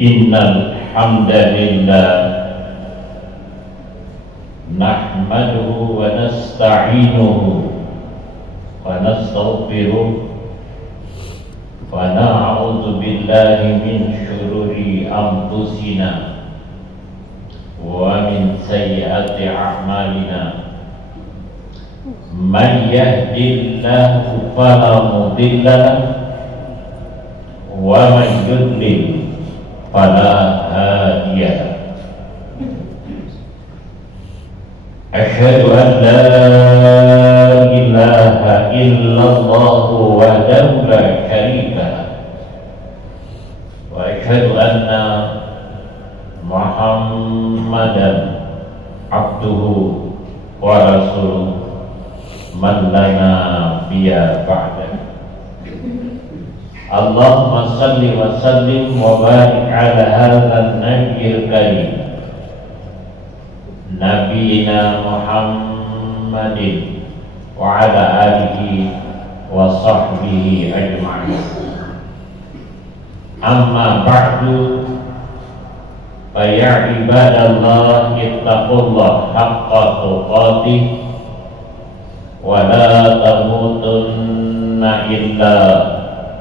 Innal hamdalillah nahmaduhu wa nasta'inuhu wa nastaghfiruh wa na'udzu billahi min syururi anfusina wa min sayyiati a'malina. Man yahdihillahu fala mudilla lahu wa man yudlil fala hadiya lahu. Asyhadu an la ilaha illallah wahdahu la syarika lahu wa asyhadu anna Muhammadan abduhu wa rasuluh man la nabiyya ba'dahu. Allahumma salli wa sallim wa barik ala hadzal nabiyil karim nabiyina Muhammadin wa ala alihi wa sahbihi ajma'in. Amma ba'du, fa ya ibadallah ittaqullah haqqa tuqatih wa la tamutunna illa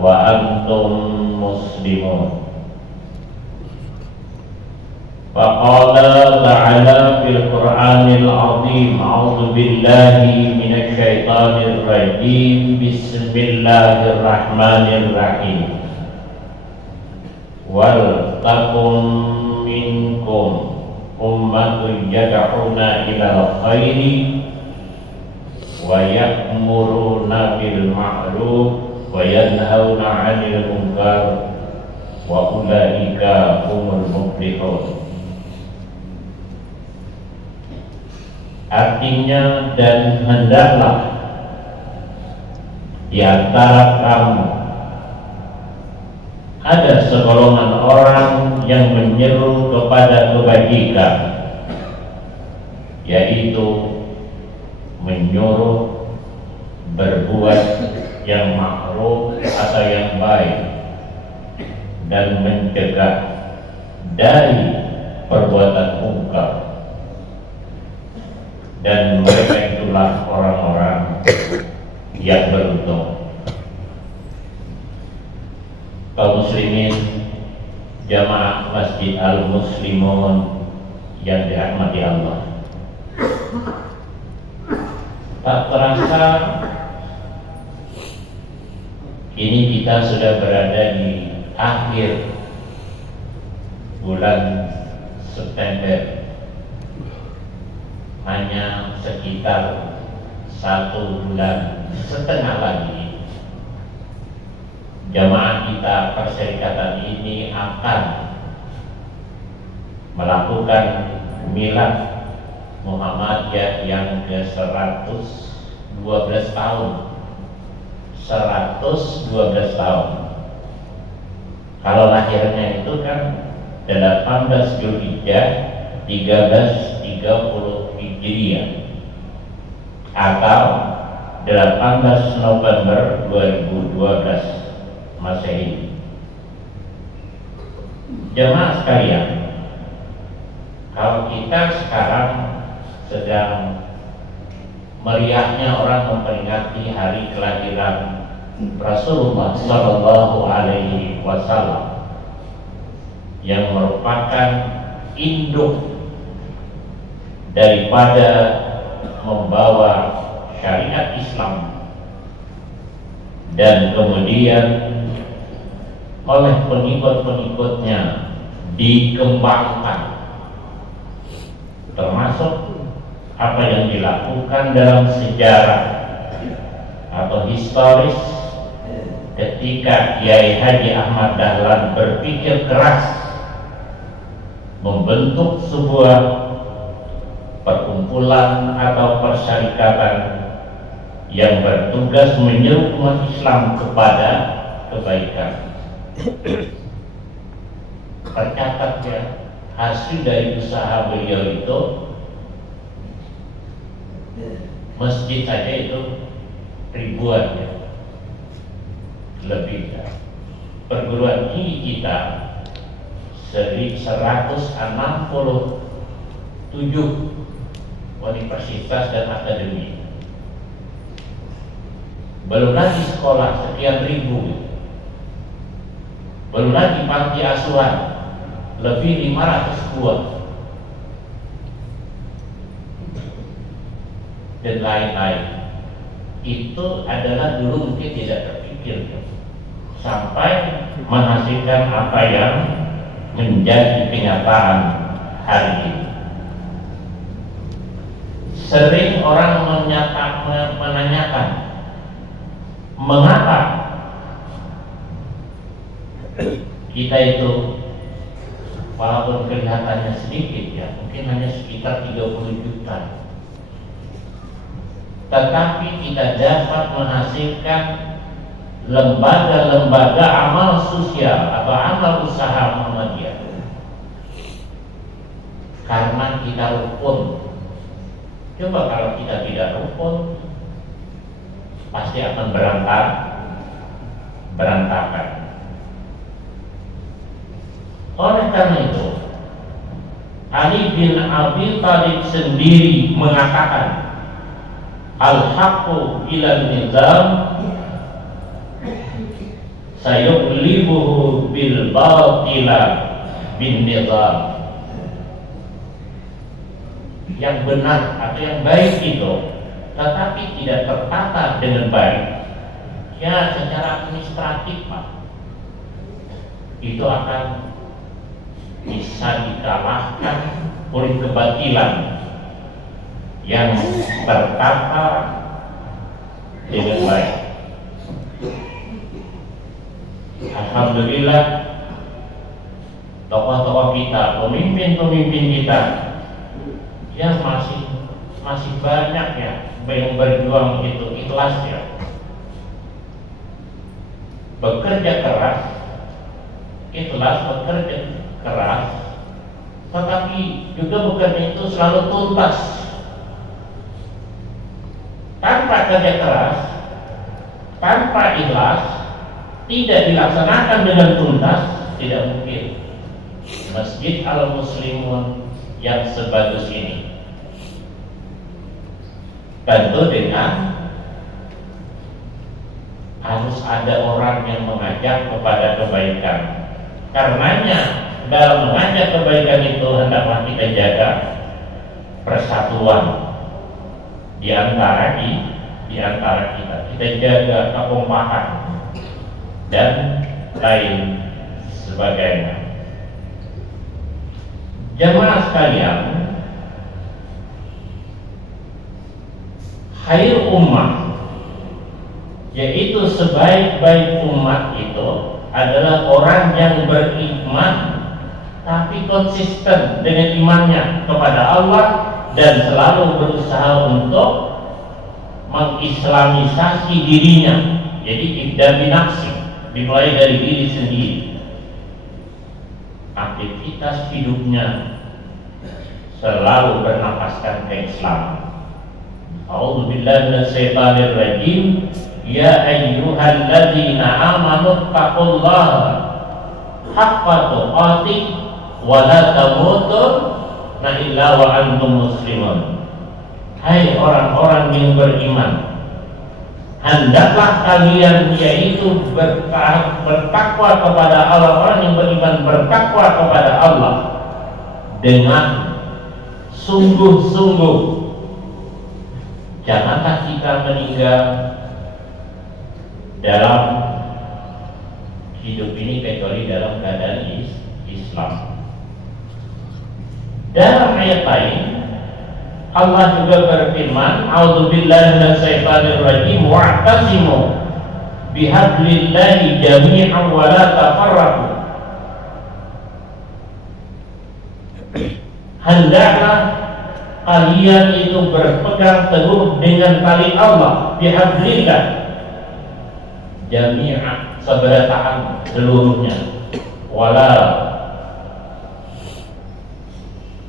wa antum muslimun. Faqala ta'ala fil Qur'anil azim, a'udzu billahi minasy syaithanir rajim, bismillahirrahmanirrahim. Wal takum minkum ummatun yad'una ilal khairi wa ya'muruna bil ma'ruf wa yanhauna 'anil munkar wa ulaika humul muflihun. Artinya, dan hendaklah di antara kamu ada segolongan orang yang menyeru kepada kebajikan, yaitu menyuruh berbuat yang ma'ruf atau yang baik dan mencegah dari perbuatan munkar. Dan mereka itulah orang-orang yang beruntung. Kaum muslimin jamaah Masjid Al-Muslimun yang dirahmati Allah, tak terasa ini kita sudah berada di akhir bulan September. Hanya sekitar 1,5 bulan lagi jamaah kita perserikatan ini akan melakukan milad Muhammadiyah yang ke-112 tahun. 112 tahun. Kalau lahirnya itu kan 18 Zulhijjah 1330 Hijriah atau 18 November 2012 Masehi. Jemaah sekalian, kalau kita sekarang sedang meriahnya orang memperingati hari kelahiran Rasulullah Sallallahu Alaihi Wasallam yang merupakan induk daripada membawa syariat Islam, dan kemudian oleh pengikut-pengikutnya dikembangkan, termasuk apa yang dilakukan dalam sejarah atau historis ketika Kiai Haji Ahmad Dahlan berpikir keras membentuk sebuah perkumpulan atau persyarikatan yang bertugas menyeru umat Islam kepada kebaikan. Tercatat ya, hasil dari usaha beliau itu masjid saja itu ribuan ya, lebih ya. Perguruan tinggi kita 167 universitas dan akademi. Belum lagi sekolah sekian ribu, belum lagi panti asuhan lebih 500 buah, dan lain-lain. Itu adalah dulu mungkin tidak terpikir sampai menghasilkan apa yang menjadi kenyataan hari ini. Sering orang menanyakan mengapa kita itu walaupun kelihatannya sedikit ya, mungkin hanya sekitar 30 juta, tetapi kita dapat menghasilkan lembaga-lembaga amal sosial atau amal usaha Muhammadiyah karena kita rukun. Coba kalau kita tidak rukun, pasti akan berantakan. Oleh karena itu, Ali bin Abi Thalib sendiri mengatakan, al-haqqu ila nizam sayughlibuhu bil batila bin nizam. Yang benar atau yang baik itu tetapi tidak tertata dengan baik, ya secara administratif Pak, itu akan bisa dikalahkan oleh kebatilan yang tertata dengan baik. Alhamdulillah, tokoh-tokoh kita, pemimpin-pemimpin kita yang masih banyak ya yang berjuang itu ikhlas ya, bekerja keras, ikhlas bekerja keras, tetapi juga bekerja itu selalu tuntas. Tanpa kerja keras, tanpa ikhlas, tidak dilaksanakan dengan tuntas, tidak mungkin Masjid Al-Muslimun yang sebagus ini. Tentu dengan harus ada orang yang mengajak kepada kebaikan. Karenanya dalam mengajak kebaikan itu hendaklah kita jaga persatuan di antara kita. Kita jaga kekompakan dan lain sebagainya. Jamaah sekalian, khair ummah, yaitu sebaik-baik umat itu adalah orang yang beriman tapi konsisten dengan imannya kepada Allah dan selalu berusaha untuk mengislamisasi dirinya. Jadi ibda binafsi, dimulai dari diri sendiri. Aktivitas hidupnya selalu bernapaskan keislaman. A'udzubillahi minasyaitonir rajim. Ya ayyuhalladzina amanu taqullaha haqqa tuqatih wa la tamutunna illa wa antum muslimun. Hai orang-orang yang beriman, hendaklah kalian yaitu bertakwa kepada Allah. Orang yang beriman bertakwa kepada Allah dengan sungguh-sungguh. Janganlah kita meninggal dalam hidup ini kecuali dalam keadaan Islam. Dalam ayat lain Allah juga berfirman, a'udzubillahi minasyaitonir rajim, wa'tasimu bihablillahi jami'an wa la tafarraqu. Hendaklah kalian itu berpegang teguh dengan tali Allah, bihablillah jami'an, seberataan seluruhnya, wala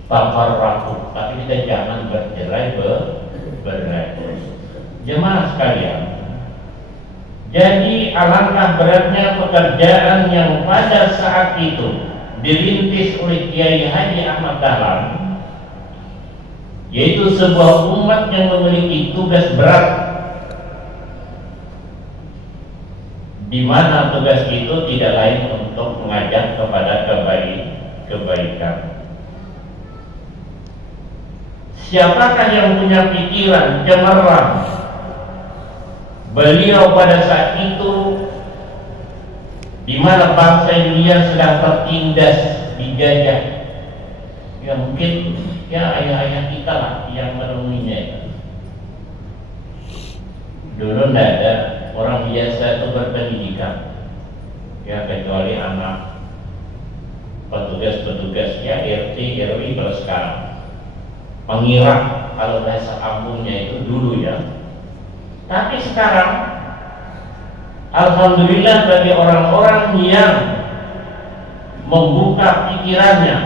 tafarraqu, tapi kita jangan bercerai-berai. Jemaah sekalian, jadi alangkah beratnya pekerjaan yang pada saat itu dirintis oleh Kiai Haji Ahmad Dahlan, yaitu sebuah umat yang memiliki tugas berat, di mana tugas itu tidak lain untuk mengajak kepada kebaikan. Siapakah yang punya pikiran cemerlang? Beliau pada saat itu, di mana bangsa Indonesia sedang tertindas, dijajah, ya mungkin ya ayah-ayah kita lah yang menemuinya. Dulu tidak ada orang biasa itu berpendidikan, ya kecuali anak petugas-petugas ya RT RW kalau sekarang, pengira kalau bahasa kampungnya itu dulu ya. Tapi sekarang alhamdulillah bagi orang-orang yang membuka pikirannya,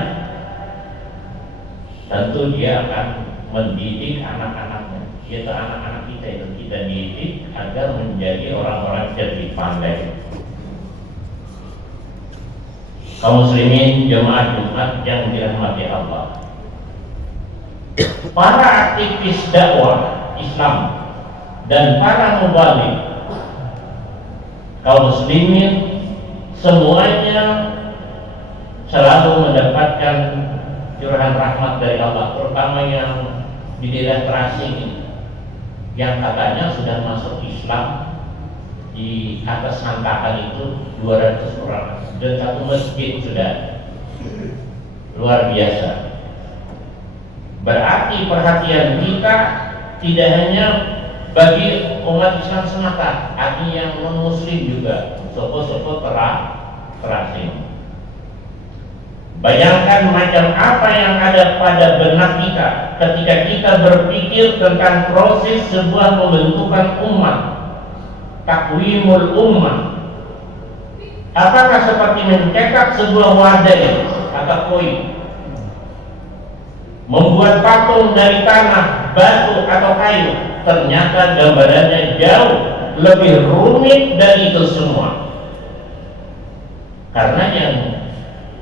tentu dia akan mendidik anak-anaknya, yaitu anak-anak kita itu kita didik agar menjadi orang-orang cerdik pandai. Kaum muslimin jemaah Jumat yang dirahmati Allah, para aktivis dakwah Islam dan para mubaligh, kaum muslimin semuanya selalu mendapatkan curahan rahmat dari Allah, terutama yang di daerah terasing yang katanya sudah masuk Islam di atas Santakan itu 200 orang dan satu masjid sudah, luar biasa. Berarti perhatian kita tidak hanya bagi umat Islam semata, artinya yang non-muslim juga soko-soko terasing. Bayangkan macam apa yang ada pada benak kita ketika kita berpikir tentang proses sebuah pembentukan umat, takwimul ummah. Apakah seperti mencetak sebuah wadah atau koin, membuat patung dari tanah, batu atau kayu? Ternyata gambarannya jauh lebih rumit dari itu semua, karena yang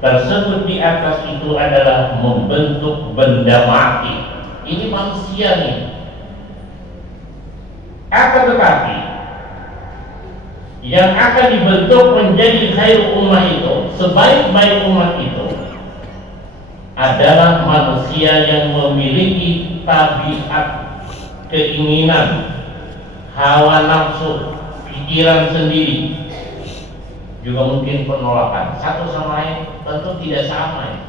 tersebut di atas itu adalah membentuk benda mati. Ini manusia nih. Akan tetapi yang akan dibentuk menjadi khair ummah itu, sebaik-baik umat itu adalah manusia yang memiliki tabiat, keinginan, hawa nafsu, pikiran sendiri, juga mungkin penolakan satu sama lain. Tentu tidak sama ya.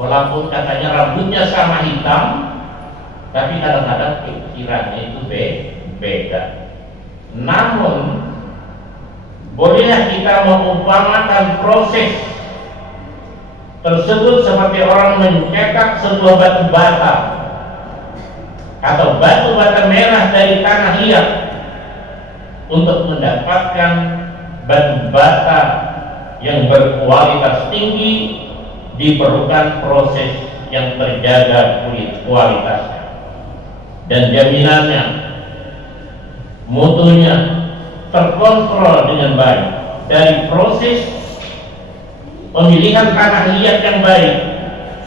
Walaupun katanya rambutnya sama hitam, tapi kadang-kadang pikirannya itu beda. Namun bolehlah kita mengumpamakan proses tersebut seperti orang mencetak sebuah batu bata atau batu bata merah dari tanah liat. Untuk mendapatkan batu bata yang berkualitas tinggi diperlukan proses yang terjaga kualitasnya dan jaminannya, mutunya terkontrol dengan baik. Dari proses pemilihan tanah liat yang baik,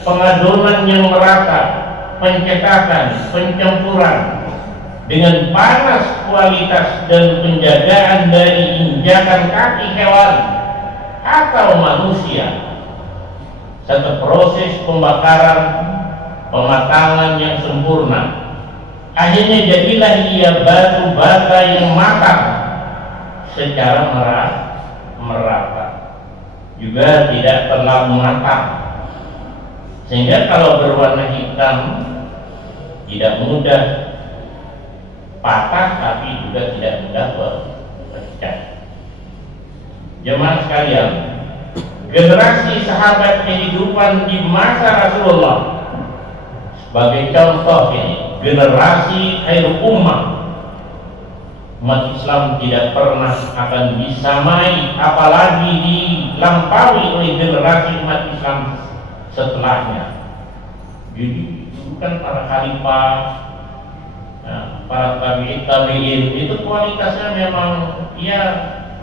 pengadonan yang merata, pencetakan, pencampuran dengan panas kualitas dan penjagaan dari injakan kaki hewan atau manusia, serta proses pembakaran, pematangan yang sempurna, akhirnya jadilah ia batu bata yang matang secara merata, juga tidak terlalu matang, sehingga kalau berwarna hitam tidak mudah patah, tapi juga tidak mudah pecah. Jemaah sekalian, generasi sahabat kehidupan di masa Rasulullah sebagai contoh ini, generasi khair ummah, umat Islam tidak pernah akan disamai apalagi dilampaui oleh generasi umat Islam setelahnya. Jadi bukan para khalifah, para tabi'in itu kualitasnya memang ya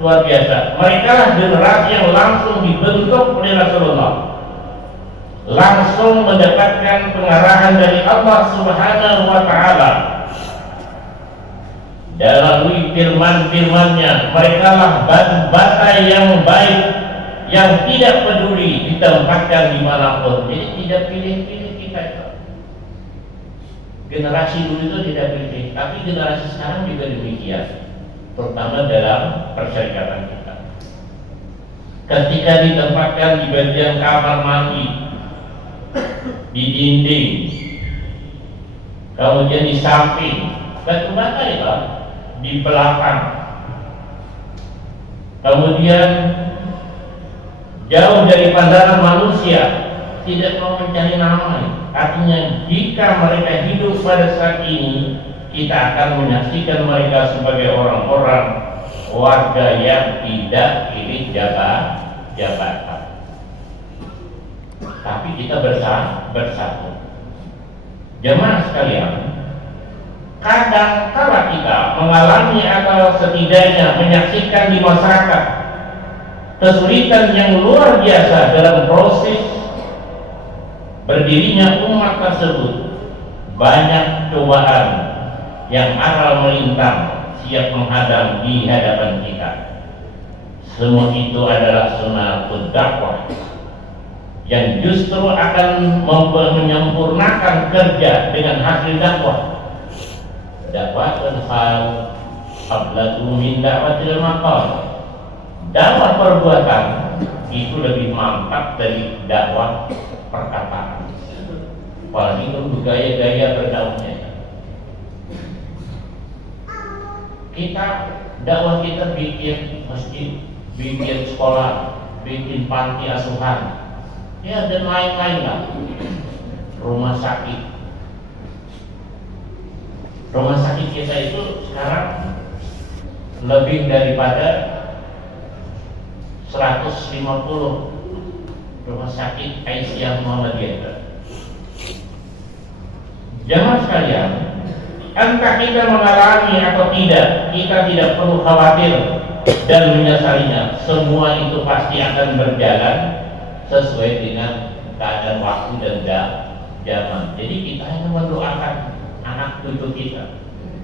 luar biasa. Mereka lah generasi yang langsung dibentuk oleh Rasulullah, langsung mendapatkan pengarahan dari Allah Subhanahu wa Ta'ala. Melalui firman-firmannya, mereka lah batu-bata yang baik, yang tidak peduli ditempatkan dimanapun. Jadi tidak pilih-pilih kita itu. Generasi dulu itu tidak pilih, tapi generasi sekarang juga demikian, terutama dalam persyarikatan kita. Ketika ditempatkan di bagian kamar mandi, di dinding, kemudian di samping, batu-bata itu di belakang, kemudian jauh dari pandangan manusia, tidak mau mencari nama. Artinya jika mereka hidup pada saat ini, kita akan menyaksikan mereka sebagai orang-orang warga yang tidak pilih jabatan, tapi kita bersatu. Jemaah sekalian, kadang kala kita mengalami atau setidaknya menyaksikan di masyarakat kesulitan yang luar biasa dalam proses berdirinya umat tersebut. Banyak cobaan yang aral melintang siap menghadang di hadapan kita. Semua itu adalah sunnah dakwah yang justru akan menyempurnakan kerja dengan hasil dakwah. Dakwatul hal ablatu min da'watil maqal. Dakwah perbuatan itu lebih mantap dari dakwah perkataan. Apalagi itu gaya-gaya berdakwahnya. Dakwah kita bikin masjid, bikin sekolah, bikin panti asuhan, ya dan lain-lain lah. Rumah sakit kita itu sekarang lebih daripada 150 rumah sakit Aisyah Muhammadiyah. Jangan sekalian, entah kita mengalami atau tidak, kita tidak perlu khawatir dan menyesalinya. Semua itu pasti akan berjalan sesuai dengan keadaan waktu dan zaman. Jadi kita hanya mendoakan anak cucu kita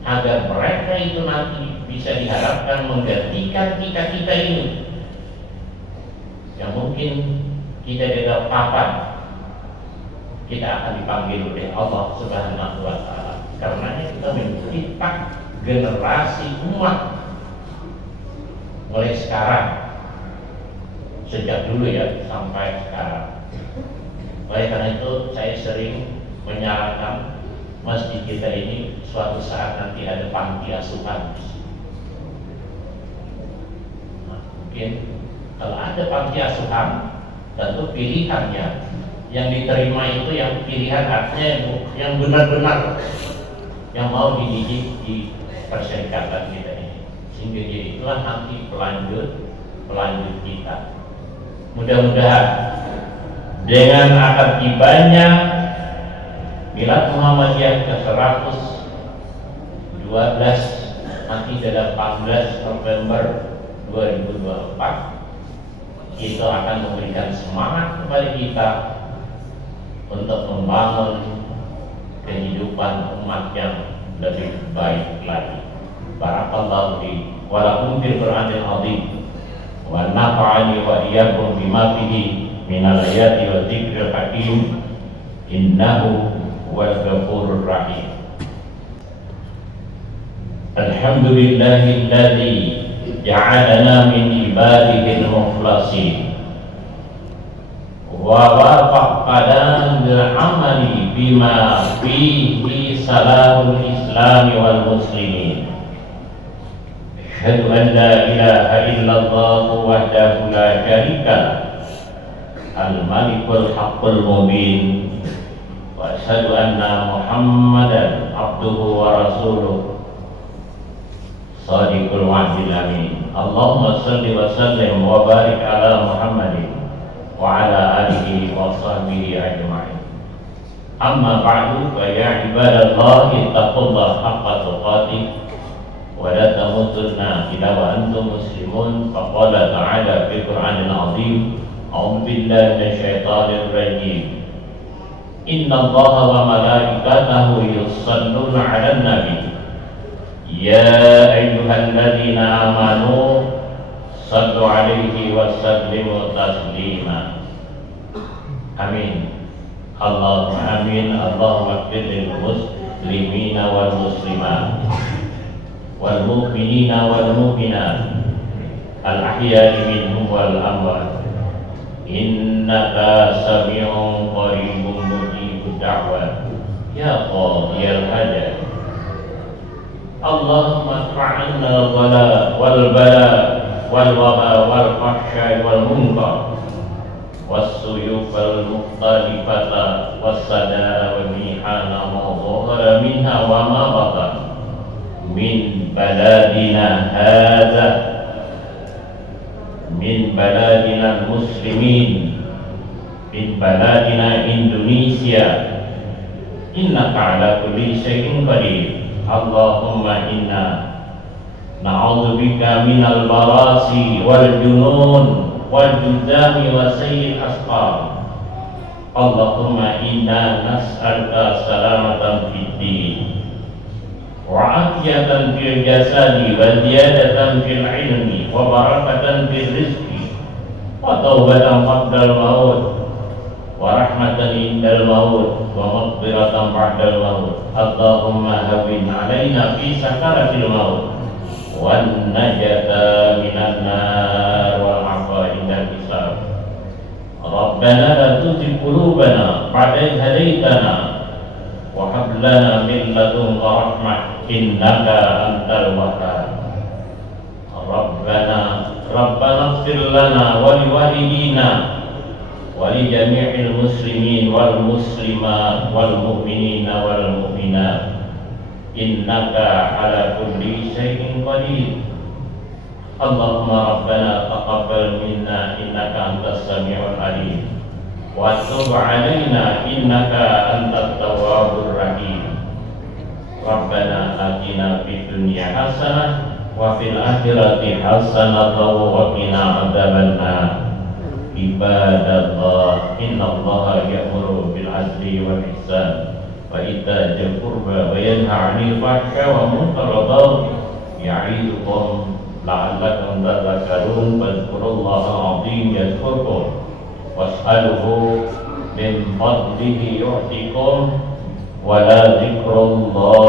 agar mereka itu nanti bisa diharapkan menggantikan kita ini yang mungkin kita tidak kapan kita akan dipanggil oleh Allah Subhanahu wa Ta'ala. Karena kita mencipta generasi umat mulai sekarang, sejak dulu ya sampai sekarang. Oleh karena itu saya sering menyarankan masjid kita ini suatu saat nanti ada panti asuhan. Nah, mungkin kalau ada panti asuhan, tentu pilihannya yang diterima itu yang pilihan artinya yang benar-benar yang mau dididik di persyarikatan kita ini, sehingga dia itulah nanti pelanjut kita. Mudah-mudahan dengan akan tibanya Milad Muhammadiyah ke-112 nanti dalam 14 November 2024, itu akan memberikan semangat kepada kita untuk membangun kehidupan umat yang lebih baik lagi. Barakallahu fi wa lakum fil Qur'anil azim wa nafa'ani wa iyyakum bima fihi minal ayati wa dzikril hakim innahu huwal ghafurur rahim. Alhamdulillahilladzi ja'alana min ibadihil mukhlasin wa wafaqana bil amali bima fihi salahul islami wal muslimin. Asyhadu an la ilaha illallah wahdahu la syarika al malikul haqqul mubin wa asyhadu anna muhammadan abduhu wa rasuluh Sadiqul wa'dil amin. Allahumma salli wa sallim wa barik ala Muhammadin wa ala alihi wa sahbihi ajma'in. Amma ba'du, fa ya ibadallahi taqullaha haqqa tuqatih ولا تموتن إلا وأنتم مسلمون. فقال تعالى في القرآن العظيم: أعوذ بالله من الشيطان الرجيم. إن الله وملائكته يصلون على النبي يا أيها الذين آمنوا صلوا عليه وسلموا تسليما. آمين. اللهم آمين. اللهم اغفر للمسلمين والمسلمات والمؤمنين والمؤمنات الأحياء منهم والأموات إنك سميع قريب مجيب الدعوات يا قاضي الحاجات. اللهم ادفع عنا الغلاء والبلاء والوباء والفحشاء والمنكر والسيوف المختلفة والصداء والميحان ما ظهر منها وما بطن من بلادنا هذا، من بلادنا المسلمين، من بلادنا إندونيسيا. إنك على كل شيء قدير. اللهم إنا نعوذ بك من البراسي والجنون والجذام وسيء الأسقام. اللهم إنا نسألك سلامة في الدين وعافية في الجسد وزيادة في العلم وبركة في الرزق وتوبة قبل الموت ورحمة عند الموت ومغفرة بعد الموت. اللهم هون علينا في سكرة الموت والنجاة من النار والعفو عند الحساب. ربنا لا تزغ قلوبنا بعد إذ هديتنا وهب لنا من لدنك رحمة إنك أنت الوهاب. ربنا اغفر لنا ولوالدينا ولجميع المسلمين والمسلمات والمؤمنين والمؤمنات إنك على كل شيء قدير. اللهم ربنا تقبل منا إنك أنت السميع العليم وتب علينا إنك أنت التواب الرحيم. ربنا آتنا في الدنيا حسنة وفي الآخرة حسنة وقنا عذاب النار. عباد الله إن الله يأمر بالعدل والإحسان وإيتاء ذي القربى وينهى عن الفحشاء والمنكر والبغي يعظكم لعلكم تذكرون. فاذكروا الله العظيم يذكركم واسألوه من فضله يعطيكم ولذكر الله